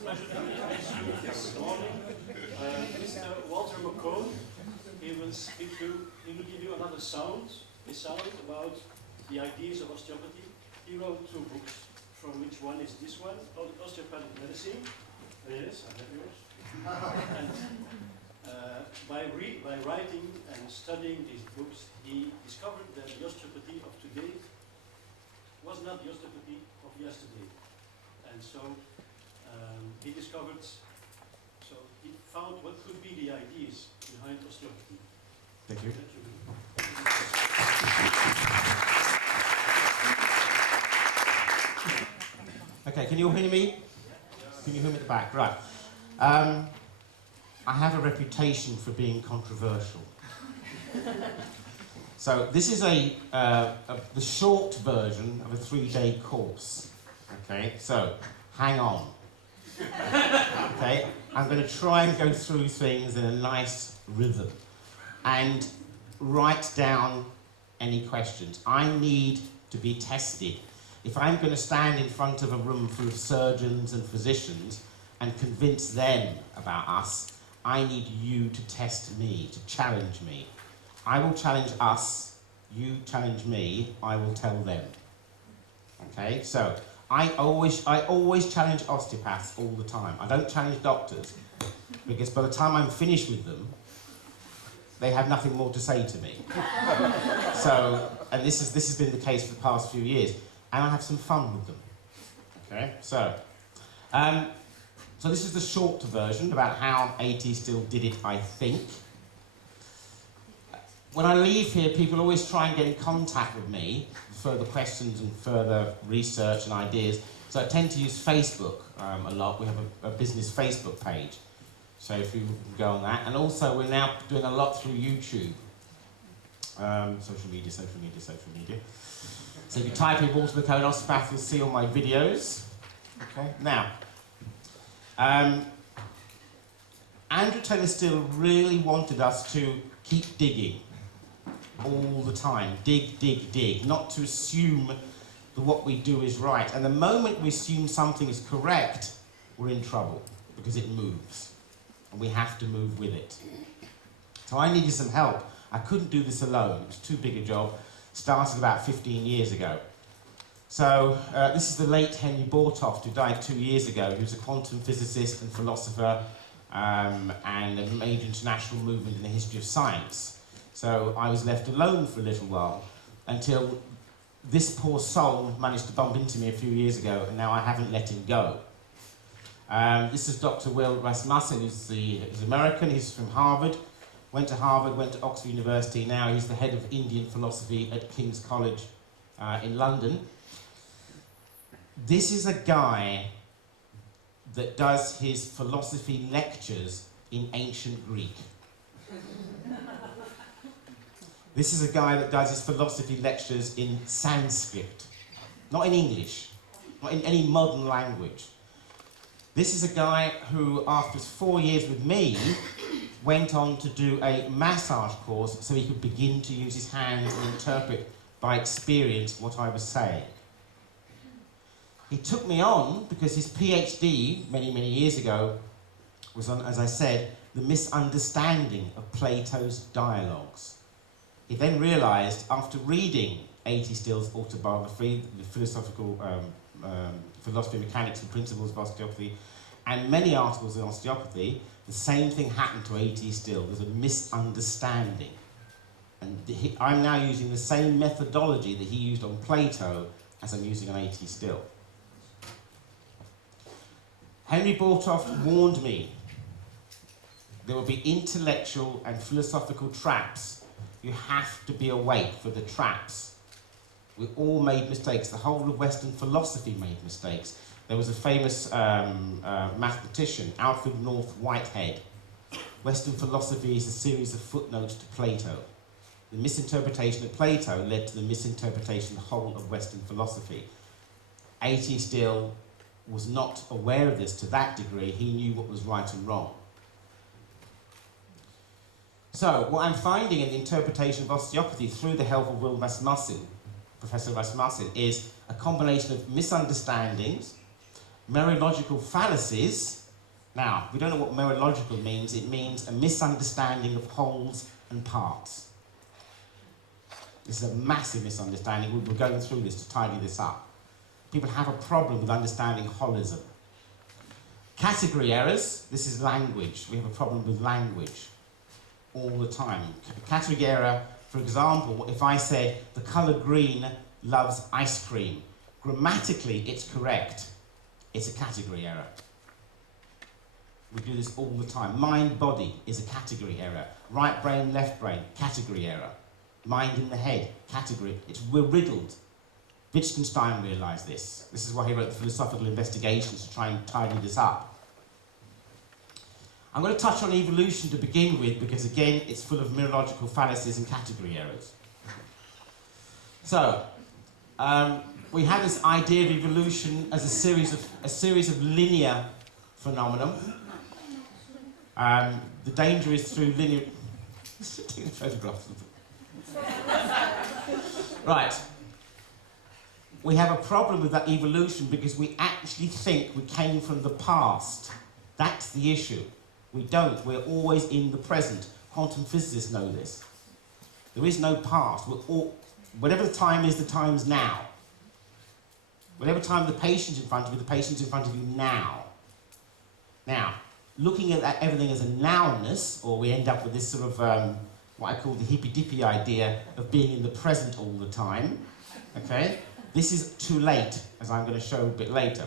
pleasure to introduce you this morning. Mr. Walter McKone, he will give you another sound, a sound about the ideas of osteopathy. He wrote 2 books, from which one is this one, Osteopathic Medicine. Yes, I have yours. And by writing and studying these books, he discovered that the osteopathy of today was not the osteopathy of yesterday. And so he found what could be the ideas behind osteopathy. Thank you. Okay, can you all hear me? Can you hear me at the back? Right. I have a reputation for being controversial. So this is the short version of a 3-day course. Okay, so hang on. Okay, I'm going to try and go through things in a nice rhythm and write down any questions. I need to be tested. If I'm going to stand in front of a room full of surgeons and physicians and convince them about us, I need you to test me, to challenge me. I will challenge us, you challenge me, I will tell them. Okay, so I always challenge osteopaths all the time. I don't challenge doctors, because by the time I'm finished with them, they have nothing more to say to me. So, and this has been the case for the past few years, and I have some fun with them. Okay, so this is the short version about how AT Still did it, I think. When I leave here, people always try and get in contact with me for further questions and further research and ideas. So I tend to use Facebook a lot. We have a business Facebook page. So if you can go on that. And also we're now doing a lot through YouTube. Social media. So if you type in Walter McKone Osteopath, you'll see all my videos. Okay. Now, Andrew Taylor Still really wanted us to keep digging all the time. Dig, dig, dig. Not to assume that what we do is right. And the moment we assume something is correct, we're in trouble because it moves. And we have to move with it. So I needed some help. I couldn't do this alone. It was too big a job. Started about 15 years ago. So this is the late Henry Bortoft, who died 2 years ago. He was a quantum physicist and philosopher and a major international movement in the history of science. So I was left alone for a little while until this poor soul managed to bump into me a few years ago, and now I haven't let him go. This is Dr. Will Rasmussen. He's American. He's from Harvard. Went to Harvard, went to Oxford University. Now he's the head of Indian philosophy at King's College in London. This is a guy that does his philosophy lectures in ancient Greek. This is a guy that does his philosophy lectures in Sanskrit, not in English, not in any modern language. This is a guy who, after 4 years with me, went on to do a massage course so he could begin to use his hands and interpret by experience what I was saying. He took me on because his PhD, many, many years ago, was on, as I said, the misunderstanding of Plato's dialogues. He then realised, after reading A.T. Still's autobiography, the philosophy of mechanics and principles of osteopathy, and many articles on osteopathy, the same thing happened to A.T. Still. There's a misunderstanding. And I'm now using the same methodology that he used on Plato as I'm using on A.T. Still. Henry Bortoft warned me there will be intellectual and philosophical traps. You have to be awake for the traps. We all made mistakes. The whole of Western philosophy made mistakes. There was a famous mathematician, Alfred North Whitehead. Western philosophy is a series of footnotes to Plato. The misinterpretation of Plato led to the misinterpretation of the whole of Western philosophy. A.T. Still was not aware of this to that degree. He knew what was right and wrong. So, what I'm finding in the interpretation of osteopathy through the help of Will Rasmussen, Professor Rasmussen, is a combination of misunderstandings, Mereological fallacies. Now, we don't know what mereological means. It means a misunderstanding of wholes and parts. This is a massive misunderstanding. We're going through this to tidy this up. People have a problem with understanding holism. Category errors. This is language. We have a problem with language all the time. Category error, for example, if I said the colour green loves ice cream, grammatically it's correct. It's a category error. We do this all the time. Mind, body is a category error. Right brain, left brain, category error. Mind in the head, category. We're riddled. Wittgenstein realised this. This is why he wrote the philosophical investigations to try and tidy this up. I'm going to touch on evolution to begin with because, again, it's full of mereological fallacies and category errors. So, we have this idea of evolution as a series of linear phenomena. The danger is through linear... Taking photographs of them. Right. We have a problem with that evolution because we actually think we came from the past. That's the issue. We don't. We're always in the present. Quantum physicists know this. There is no past. Whatever the time is, the time's now. Whatever time the patient's in front of you, the patient's in front of you now. Now, looking at everything as a nowness, or we end up with this sort of, what I call the hippy-dippy idea of being in the present all the time, okay? This is too late, as I'm going to show a bit later.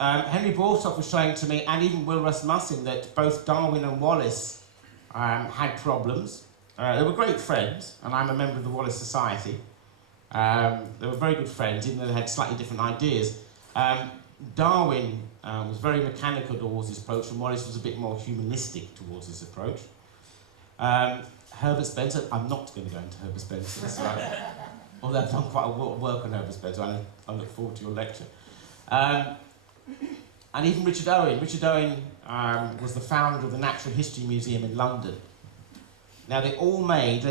Henry Bortoff was showing to me, and even Will Rasmussen, that both Darwin and Wallace had problems. They were great friends, and I'm a member of the Wallace Society. They were very good friends, even though they had slightly different ideas. Darwin was very mechanical towards his approach, and Wallace was a bit more humanistic towards his approach. Herbert Spencer, I'm not going to go into Herbert Spencer, so although I've done quite a lot of work on Herbert Spencer, I look forward to your lecture. And even Richard Owen. Richard Owen was the founder of the Natural History Museum in London. Now they all made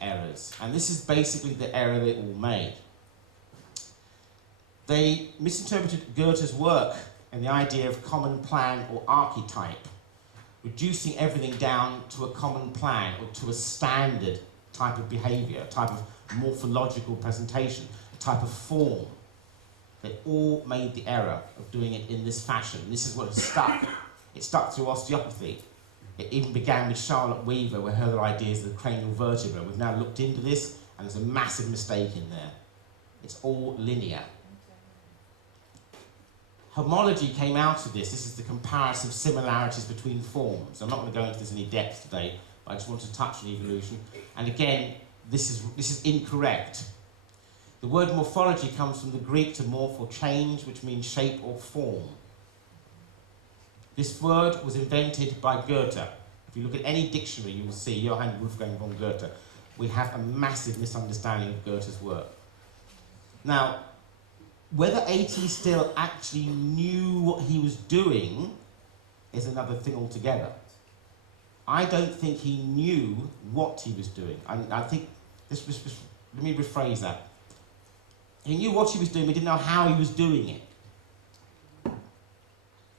errors, and this is basically the error they all made. They misinterpreted Goethe's work and the idea of common plan or archetype, reducing everything down to a common plan or to a standard type of behaviour, a type of morphological presentation, a type of form. They all made the error of doing it in this fashion. This is what has stuck. It stuck through osteopathy. It even began with Charlotte Weaver, with her ideas of the cranial vertebra. We've now looked into this, and there's a massive mistake in there. It's all linear. Homology came out of this. This is the comparison of similarities between forms. I'm not going to go into this in any depth today, but I just want to touch on evolution. And again, this is incorrect. The word morphology comes from the Greek to morph or change, which means shape or form. This word was invented by Goethe. If you look at any dictionary, you will see Johann Wolfgang von Goethe. We have a massive misunderstanding of Goethe's work. Now, whether A.T. Still actually knew what he was doing is another thing altogether. I don't think he knew what he was doing. I think, let me rephrase that. He knew what he was doing, but he didn't know how he was doing it.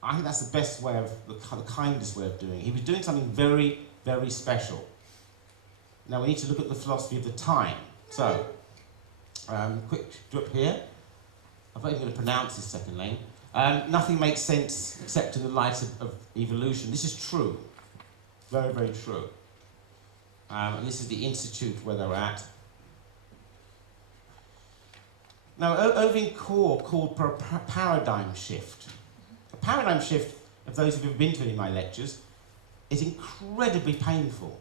I think that's the best way of, the kindest way of doing it. He was doing something very, very special. Now we need to look at the philosophy of the time. So, quick drop here. I'm not even going to pronounce this second name. Nothing makes sense except in the light of evolution. This is true. Very, very true. And this is the institute where they're at. Now, Irving Core called for a paradigm shift. A paradigm shift, if those of you who have been to any of my lectures, is incredibly painful.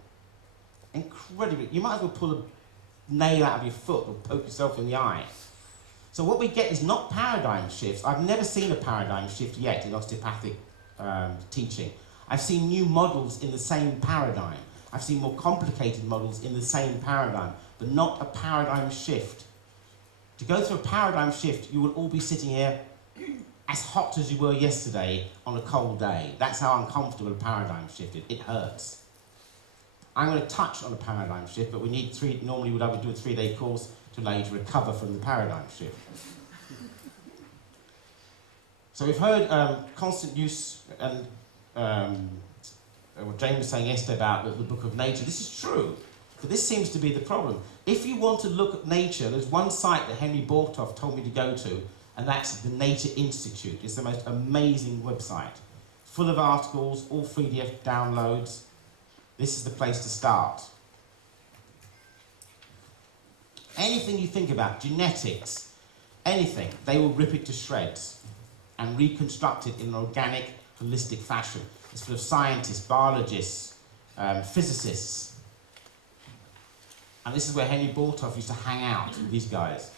Incredibly. You might as well pull a nail out of your foot or poke yourself in the eye. So what we get is not paradigm shifts. I've never seen a paradigm shift yet in osteopathic teaching. I've seen new models in the same paradigm. I've seen more complicated models in the same paradigm, but not a paradigm shift. To go through a paradigm shift, you will all be sitting here as hot as you were yesterday on a cold day. That's how uncomfortable a paradigm shift is. It hurts. I'm going to touch on a paradigm shift, but we need normally I would do a 3-day course to allow you to recover from the paradigm shift. So we've heard constant use and what Jane was saying yesterday about the book of nature. This is true, but this seems to be the problem. If you want to look at nature, there's one site that Henry Bortoff told me to go to, and that's the Nature Institute. It's the most amazing website, full of articles, all PDF downloads. This is the place to start. Anything you think about, genetics, anything, they will rip it to shreds and reconstruct it in an organic, holistic fashion. It's full of scientists, biologists, physicists. And this is where Henry Bortoff used to hang out with these guys.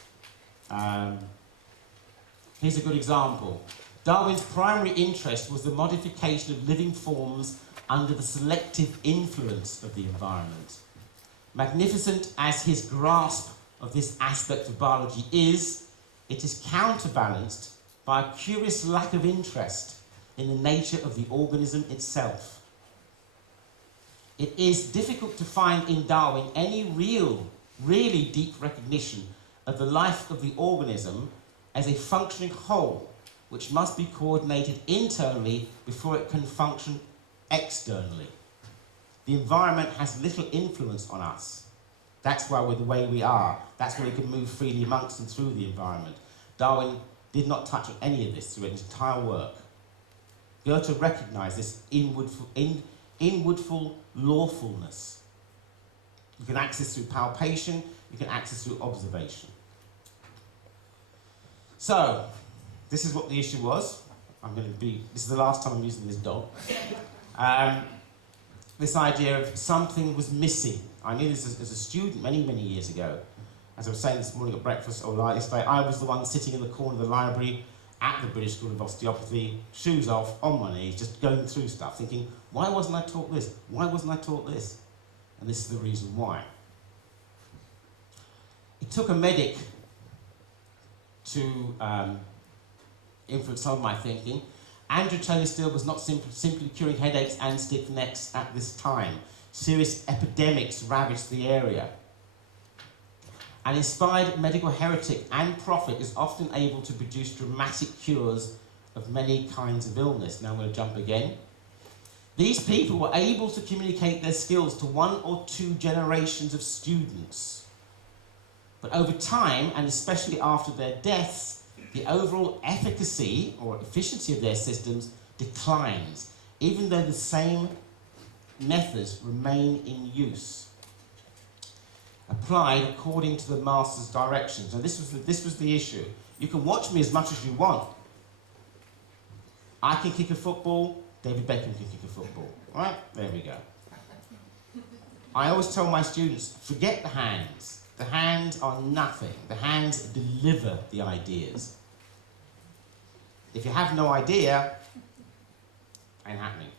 Here's a good example. Darwin's primary interest was the modification of living forms under the selective influence of the environment. Magnificent as his grasp of this aspect of biology is, it is counterbalanced by a curious lack of interest in the nature of the organism itself. It is difficult to find in Darwin any really deep recognition of the life of the organism as a functioning whole, which must be coordinated internally before it can function externally. The environment has little influence on us. That's why we're the way we are. That's why we can move freely amongst and through the environment. Darwin did not touch on any of this through his entire work. Goethe recognised this inwardful lawfulness. You can access through palpation, you can access through observation. So, this is what the issue was. This is the last time I'm using this dog. This idea of something was missing. I knew this as a student many, many years ago. As I was saying this morning at breakfast, or yesterday, I was the one sitting in the corner of the library at the British School of Osteopathy, shoes off, on my knees, just going through stuff, thinking, why wasn't I taught this? Why wasn't I taught this? And this is the reason why. It took a medic to influence some of my thinking. Andrew Taylor Still was not simply curing headaches and stiff necks at this time. Serious epidemics ravaged the area. An inspired medical heretic and prophet is often able to produce dramatic cures of many kinds of illness. Now I'm going to jump again. These people were able to communicate their skills to 1 or 2 generations of students. But over time, and especially after their deaths, the overall efficacy or efficiency of their systems declines, even though the same methods remain in use, applied according to the master's directions. And this was the issue. You can watch me as much as you want. I can kick a football, David Beckham can kick a football. Right? There we go. I always tell my students, forget the hands. The hands are nothing. The hands deliver the ideas. If you have no idea, ain't happening.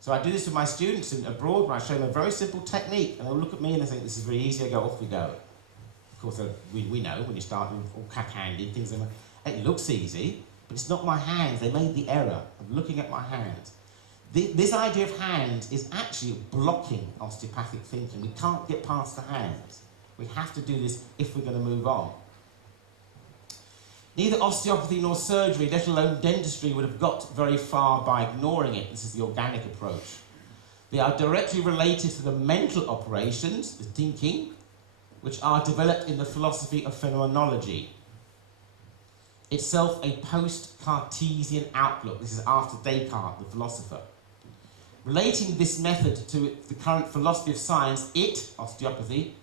So I do this with my students abroad when I show them a very simple technique, and they'll look at me and they think, this is very easy, I go, off we go. Of course, we know when you start with all cack-handed things, it looks easy, but it's not my hands. They made the error of looking at my hands. This idea of hands is actually blocking osteopathic thinking. We can't get past the hands. We have to do this if we're going to move on. Neither osteopathy nor surgery, let alone dentistry, would have got very far by ignoring it. This is the organic approach. They are directly related to the mental operations, the thinking, which are developed in the philosophy of phenomenology. Itself a post-Cartesian outlook. This is after Descartes, the philosopher. Relating this method to the current philosophy of science, osteopathy,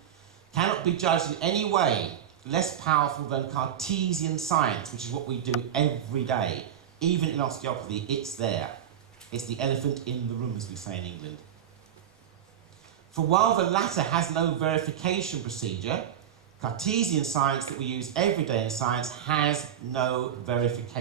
cannot be judged in any way less powerful than Cartesian science, which is what we do every day. Even in osteopathy, it's there. It's the elephant in the room, as we say in England. For while the latter has no verification procedure, Cartesian science that we use every day in science has no verification